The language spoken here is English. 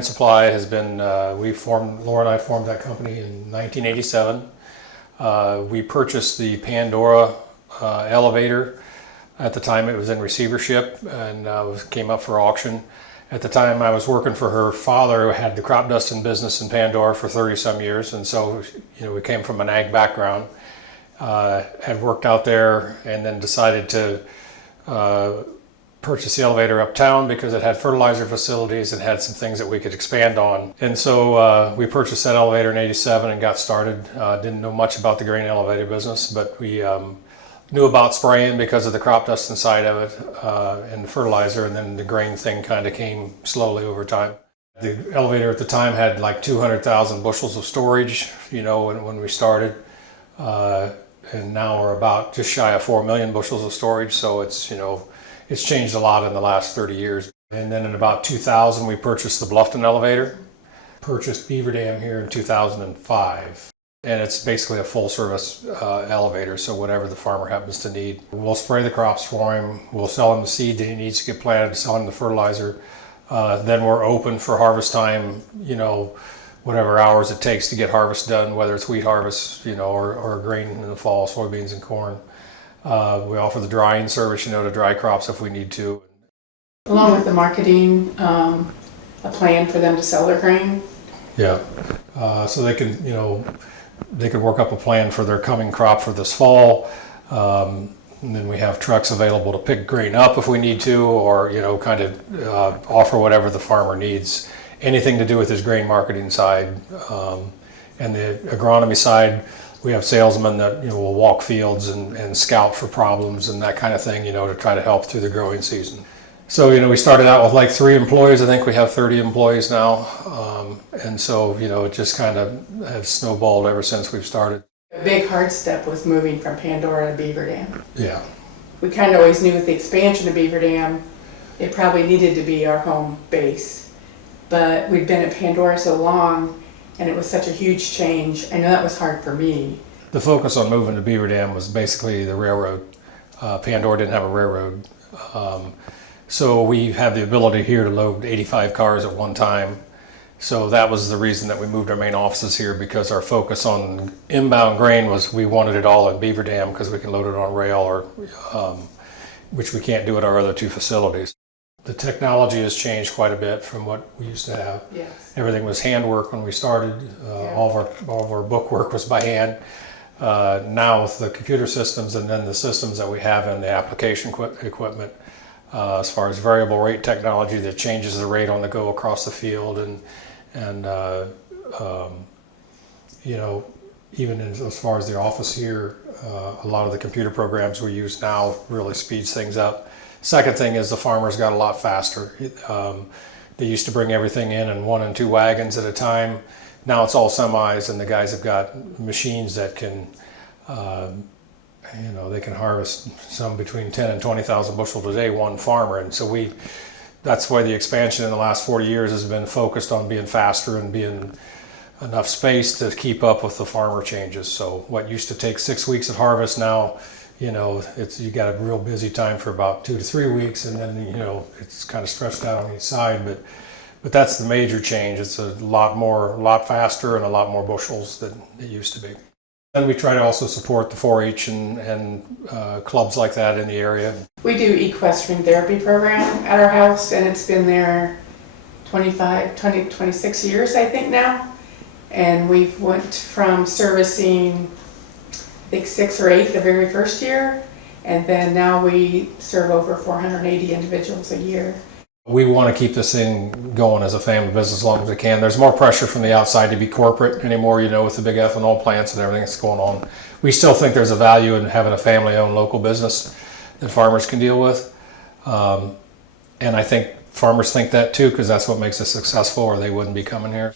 and Supply has been, Laura and I formed that company in 1987. We purchased the Pandora elevator. At the time it was in receivership and came up for auction. At the time I was working for her father, who had the crop dusting business in Pandora for 30 some years, and so we came from an ag background. Had worked out there and then decided to purchase the elevator uptown because it had fertilizer facilities and had some things that we could expand on. And so we purchased that elevator in '87 and got started. Didn't know much about the grain elevator business, but we knew about spraying because of the crop dusting side of it and the fertilizer, and then the grain thing kind of came slowly over time. The elevator at the time had like 200,000 bushels of storage, when we started. And now we're about just shy of 4 million bushels of storage, so it's changed a lot in the last 30 years. And then in about 2000, we purchased the Bluffton elevator, purchased Beaver Dam here in 2005. And it's basically a full service elevator, so whatever the farmer happens to need. We'll spray the crops for him, we'll sell him the seed that he needs to get planted, sell him the fertilizer. Then we're open for harvest time, whatever hours it takes to get harvest done, whether it's wheat harvest, or grain in the fall, soybeans and corn. We offer the drying service, to dry crops if we need to. Along with the marketing, a plan for them to sell their grain. Yeah, so they can, they can work up a plan for their coming crop for this fall. And then we have trucks available to pick grain up if we need to, or, kind of offer whatever the farmer needs. Anything to do with his grain marketing side. And the agronomy side, we have salesmen that will walk fields and scout for problems and that kind of thing, to try to help through the growing season. So we started out with like 3 employees. I think we have 30 employees now, and so it just kind of has snowballed ever since we've started. A big hard step was moving from Pandora to Beaver Dam. Yeah. We kind of always knew with the expansion of Beaver Dam, it probably needed to be our home base. But we'd been at Pandora so long, and it was such a huge change. I know that was hard for me. The focus on moving to Beaver Dam was basically the railroad. Pandora didn't have a railroad. So we have the ability here to load 85 cars at one time. So that was the reason that we moved our main offices here, because our focus on inbound grain was we wanted it all in Beaver Dam because we can load it on rail, or which we can't do at our other 2 facilities. The technology has changed quite a bit from what we used to have. Yes. Everything was handwork when we started. All of our book work was by hand. Now with the computer systems and then the systems that we have in the application equipment, as far as variable rate technology that changes the rate on the go across the field, and even as far as the office here, a lot of the computer programs we use now really speeds things up. Second thing is the farmers got a lot faster. They used to bring everything in 1 and 2 wagons at a time. Now it's all semis, and the guys have got machines that can, they can harvest some between 10 and 20,000 bushels a day, one farmer. And so that's why the expansion in the last 40 years has been focused on being faster and being enough space to keep up with the farmer changes. So what used to take 6 weeks at harvest now, you got a real busy time for about 2 to 3 weeks, and then it's kind of stretched out on each side. But that's the major change. It's a lot faster, and a lot more bushels than it used to be. And we try to also support the 4-H and clubs like that in the area. We do equestrian therapy program at our house, and it's been there 26 years, I think now. And we've went from servicing, I think 6 or 8 the very first year, and then now we serve over 480 individuals a year. We want to keep this thing going as a family business as long as we can. There's more pressure from the outside to be corporate anymore, with the big ethanol plants and everything that's going on. We still think there's a value in having a family-owned local business that farmers can deal with. And I think farmers think that too, because that's what makes us successful, or they wouldn't be coming here.